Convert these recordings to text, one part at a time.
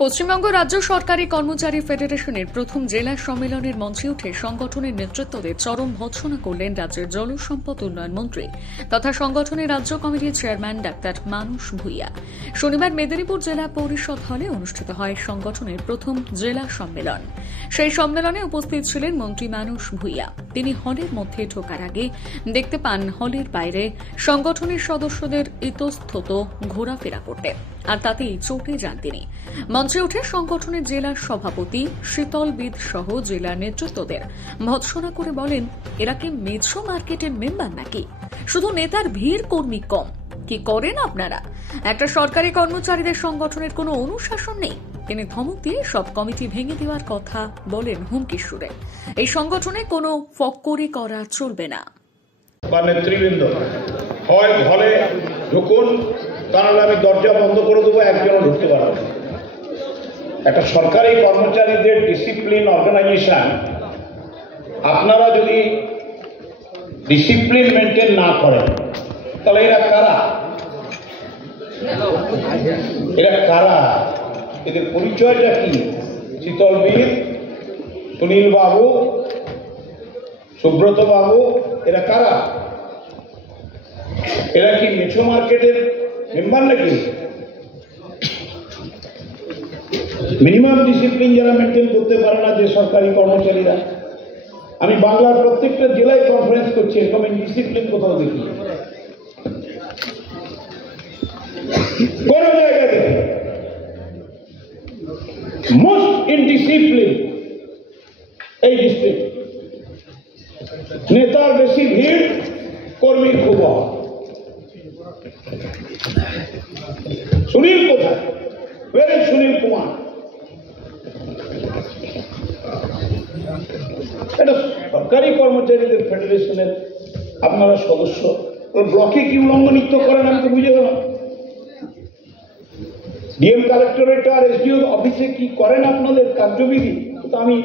পশ্চিমবঙ্গ রাজ্য সরকারি কর্মচারী ফেডারেশনের প্রথম জেলা সম্মেলনের মঞ্চে উঠে সংগঠনের নেতৃত্বদের চরম ভৎসনা করলেন রাজ্যের জলসম্পদ উন্নয়ন মন্ত্রী তথা সংগঠনের রাজ্য কমিটির চেয়ারম্যান ডাক্তার মানুষ ভূঁইয়া। শনিবার মেদিনীপুর জেলা পরিষদ হলে অনুষ্ঠিত হয় সংগঠনের প্রথম জেলা সম্মেলন। সেই সম্মেলনে উপস্থিত ছিলেন মন্ত্রী মানুষ ভূঁইয়া। তিনি হলের মধ্যে ঢোকার আগে দেখতে পান হলের বাইরে সংগঠনের সদস্যদের ইতস্তত ঘোরাফেরা করতে, আর তাতেই চটে যান তিনি। মঞ্চে উঠে সংগঠনের জেলার সভাপতি শীতলবিদ সহ জেলা নেতৃত্বদের ভৎসনা করে বলেন, এরা কি মেট্রো মার্কেটের মেম্বার নাকি? শুধু নেতার ভিড়, কর্মী কম। কি করেন আপনারা? একটা সরকারি কর্মচারীদের সংগঠনের কোনো অনুশাসন নেই। তিনি ধমক দিয়ে সব কমিটি ভেঙে দেওয়ার কথা বলেন হুমকির সুরে। এই সংগঠনে কোনো ফক্করি করা চলবে না। নেতৃবৃন্দ হয় ঘরে ঢুকুন, তাহলে আমি দরজা বন্ধ করে দেবো, একজনও ঢুকতে পারবে। একটা সরকারি কর্মচারীদের ডিসিপ্লিন অর্গানাইজেশন, আপনারা যদি ডিসিপ্লিন মেনটেন না করেন তাহলে এরা কারা? এদের পরিচয়টা কি? শীতলবীর, সুনীল বাবু, সুব্রত বাবু, এরা কারা? এরা কি মেট্রো মার্কেটের মেম্বার নাকি? মিনিমাম ডিসিপ্লিন যারা মেনটেন করতে পারে না যে সরকারি কর্মচারীরা। আমি বাংলার প্রত্যেকটা জেলায় কনফারেন্স করছি, এরকম ডিসিপ্লিন কোথাও দেখি কোন জায়গাতে। মোস্ট ইনডিসিপ্লিন এই ডিস্ট্রিক্ট। নেতার বেশি ভিড়, কর্মীর খুব কম। সুনীল কোথায়? Where is Sunil Kumar? এটা সরকারি কর্মচারীদের ফেডারেশনের আপনারা সদস্য, ব্লকে কি উল্লঙ্ঘনিত্য করেন আমি তো বুঝে গেলাম। ডিএম কালেক্টরেট আর এসডিও অফিসে কি করেন আপনাদের কার্যবিধি তো আমি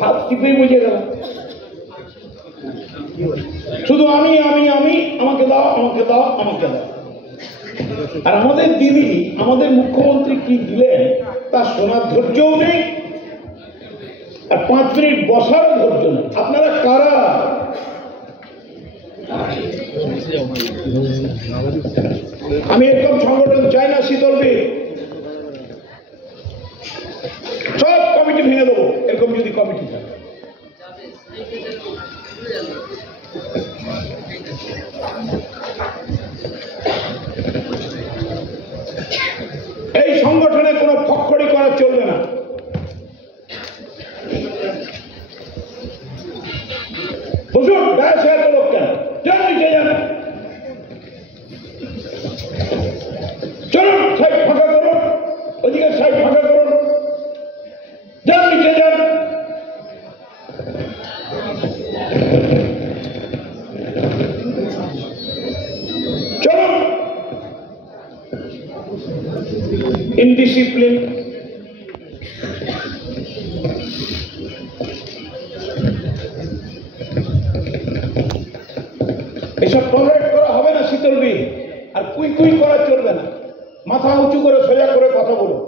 ভাব টিপেই বুঝে গেলাম। শুধু আমি আমি আমি আমাকে দাও, আমাকে দাও, আমাকে দাও। আর আমাদের দিদি, আমাদের মুখ্যমন্ত্রী কি দিলেন তা শোনার ধৈর্যও নেই, আর 5 মিনিট বসার ধৈর্য নেই। আপনারা কারা? আমি এরকম সংগঠন চাই না। শীতলবীর সব কমিটি ভেঙে দেবো, এরকম যদি কমিটি থাকে। এই সংগঠনে কোনো ফক্করি করা চলবে না। হুজুর গায়ে সে এত লোক কেন? যান নিচে যান, চলুন সাইড ফাঁকা করুন, ওদিকে সাইড ফাঁকা করুন, যান নিচে যান। চলুন। ইনডিসিপ্লিন, এসব টলারেট করা হবে না। শীতলবীর আর কুই কুই করা চলবে না। মাথা উঁচু করে সোজা করে কথা বলুন।